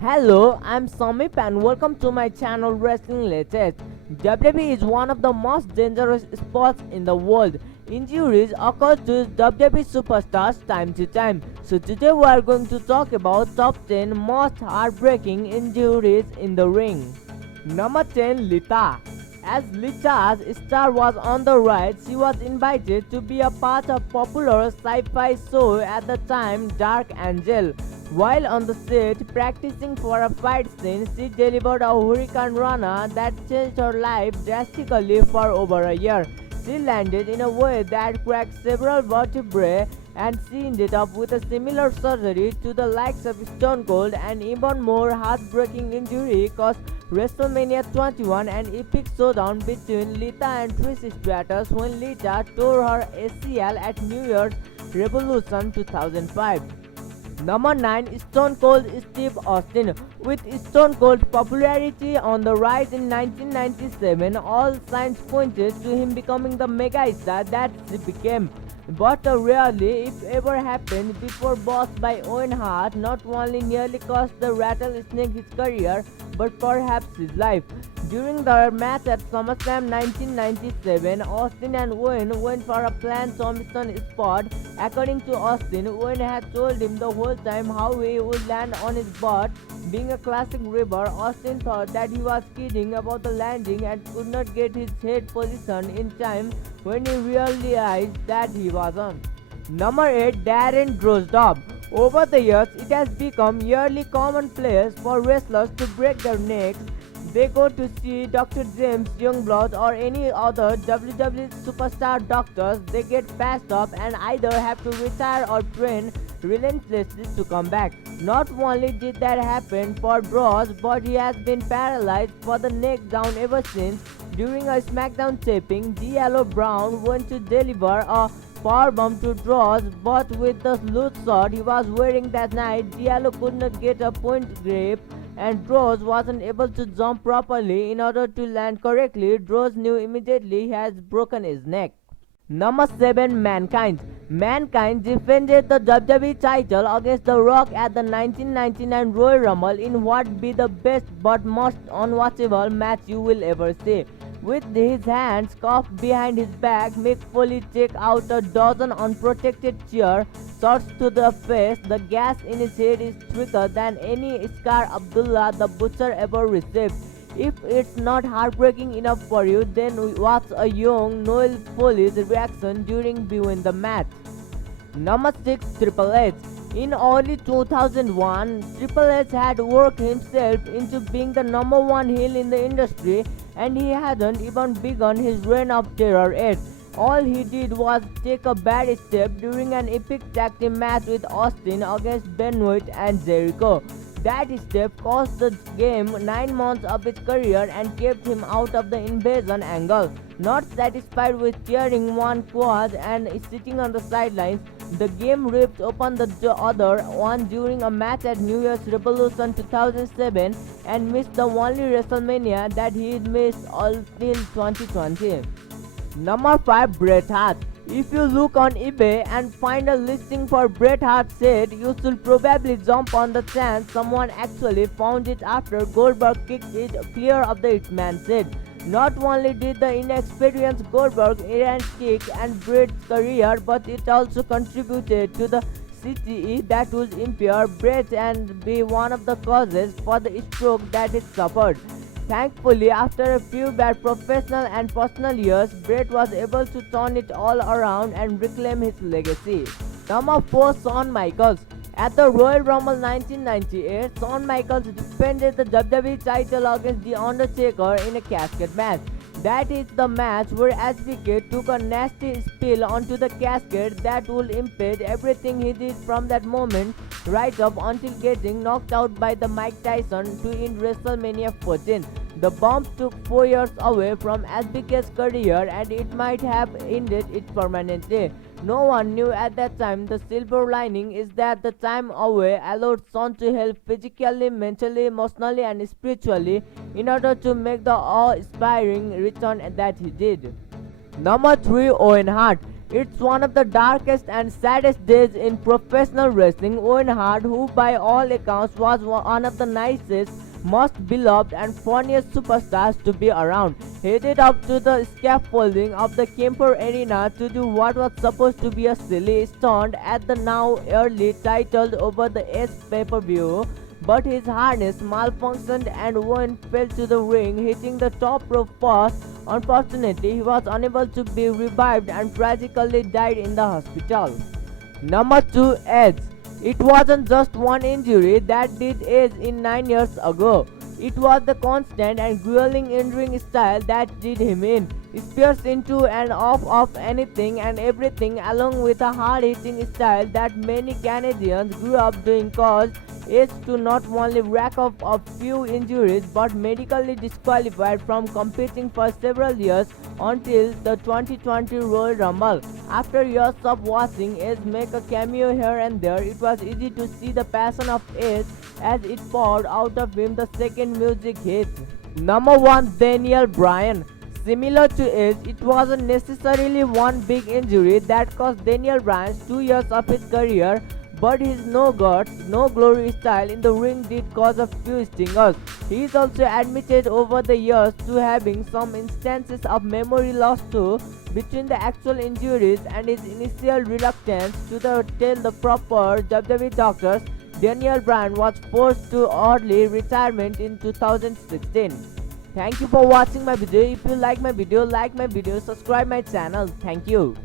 Hello, I'm Samip and welcome to my channel Wrestling Latest. WWE is one of the most dangerous sports in the world. Injuries occur to WWE superstars time to time. So today we are going to talk about top 10 most heartbreaking injuries in the ring. Number 10, Lita. As Lita's star was on the rise, she was invited to be a part of popular sci-fi show at the time, Dark Angel. While on the set practicing for a fight scene, she delivered a hurricane rana that changed her life drastically for over a year. She landed in a way that cracked several vertebrae, and she ended up with a similar surgery to the likes of Stone Cold. An even more heartbreaking injury caused WrestleMania 21, an epic showdown between Lita and Trish Stratus when Lita tore her ACL at New Year's Revolution 2005. Number 9, Stone Cold Steve Austin. With Stone Cold's popularity on the rise in 1997, all signs pointed to him becoming the mega star that he became. But rarely, if ever, happened before bossed by Owen Hart not only nearly cost the Rattlesnake his career, but perhaps his life. During their match at SummerSlam 1997, Austin and Owen went for a planned submission spot. According to Austin, Owen had told him the whole time how he would land on his butt. Being a classic ribber, Austin thought that he was kidding about the landing and could not get his head positioned in time when he realized that he wasn't. Number 8, Darren Drozdov. Over the years, it has become yearly commonplace for wrestlers to break their necks. They go to see Dr. James Youngblood or any other WWE superstar doctors. They get patched up and either have to retire or train relentlessly to come back. Not only did that happen for Droz, but he has been paralyzed for the neck down ever since. During a SmackDown taping, D'Lo Brown went to deliver a powerbomb to Droz, but with the loose shot he was wearing that night, D'Lo could not get a point grip, and Droz wasn't able to jump properly. In order to land correctly, Droz knew immediately he has broken his neck. Number 7, Mankind. Mankind defended the WWE title against The Rock at the 1999 Royal Rumble in what be the best but most unwatchable match you will ever see. With his hands cuffed behind his back, Mick Foley take out a dozen unprotected chair shots to the face. The gas in his head is thicker than any scar Abdullah the Butcher ever received. If it's not heartbreaking enough for you, then watch a young Noel Foley's reaction during viewing the match. Number 6, Triple H. In early 2001, Triple H had worked himself into being the number one heel in the industry, and he hadn't even begun his reign of terror yet. All he did was take a bad step during an epic tag team match with Austin against Benoit and Jericho. That step cost the game 9 months of his career and kept him out of the invasion angle. Not satisfied with tearing one quad and sitting on the sidelines, the game ripped open the other one during a match at New Year's Revolution 2007 and missed the only WrestleMania that he missed until 2020. Number 5, Bret Hart. If you look on eBay and find a listing for Bret Hart's head, you should probably jump on the chance someone actually found it after Goldberg kicked it clear of the Hitman's head. Not only did the inexperienced Goldberg errant kick and Bret's career, but it also contributed to the CTE that would impair Bret and be one of the causes for the stroke that he suffered. Thankfully, after a few bad professional and personal years, Bret was able to turn it all around and reclaim his legacy. Number 4, Shawn Michaels. At the Royal Rumble 1998, Shawn Michaels defended the WWE title against The Undertaker in a casket match. That is the match where HBK took a nasty spill onto the casket that would impede everything he did from that moment right up until getting knocked out by the Mike Tyson to end WrestleMania 14. The bump took 4 years away from HBK's career and it might have ended it permanently. No one knew at that time. The silver lining is that the time away allowed Shawn to help physically, mentally, emotionally and spiritually in order to make the awe-inspiring return that he did. Number 3, Owen Hart. It's one of the darkest and saddest days in professional wrestling. Owen Hart, who by all accounts was one of the nicest, most beloved and funniest superstars to be around, headed up to the scaffolding of the Kemper Arena to do what was supposed to be a silly stunt at the now early titled Over the Edge pay-per-view. But his harness malfunctioned and Owen fell to the ring, hitting the top rope first. Unfortunately, he was unable to be revived and tragically died in the hospital. Number 2, Edge. It wasn't just one injury that did Edge in 9 years ago. It was the constant and grueling in-ring style that did him in. Spears into and off of anything and everything, along with a hard-hitting style that many Canadians grew up doing, caused Edge to not only rack up a few injuries but medically disqualified from competing for several years until the 2020 Royal Rumble. After years of watching Edge make a cameo here and there, it was easy to see the passion of Edge as it poured out of him the second music hit. Number 1, Daniel Bryan. Similar to Edge, it wasn't necessarily one big injury that cost Daniel Bryan 2 years of his career, but his no guts, no glory style in the ring did cause a few stingers. He is also admitted over the years to having some instances of memory loss too. Between the actual injuries and his initial reluctance to tell the proper WWE doctors, Daniel Bryan was forced to early retirement in 2016. Thank you for watching my video. If you like my video, subscribe my channel. Thank you.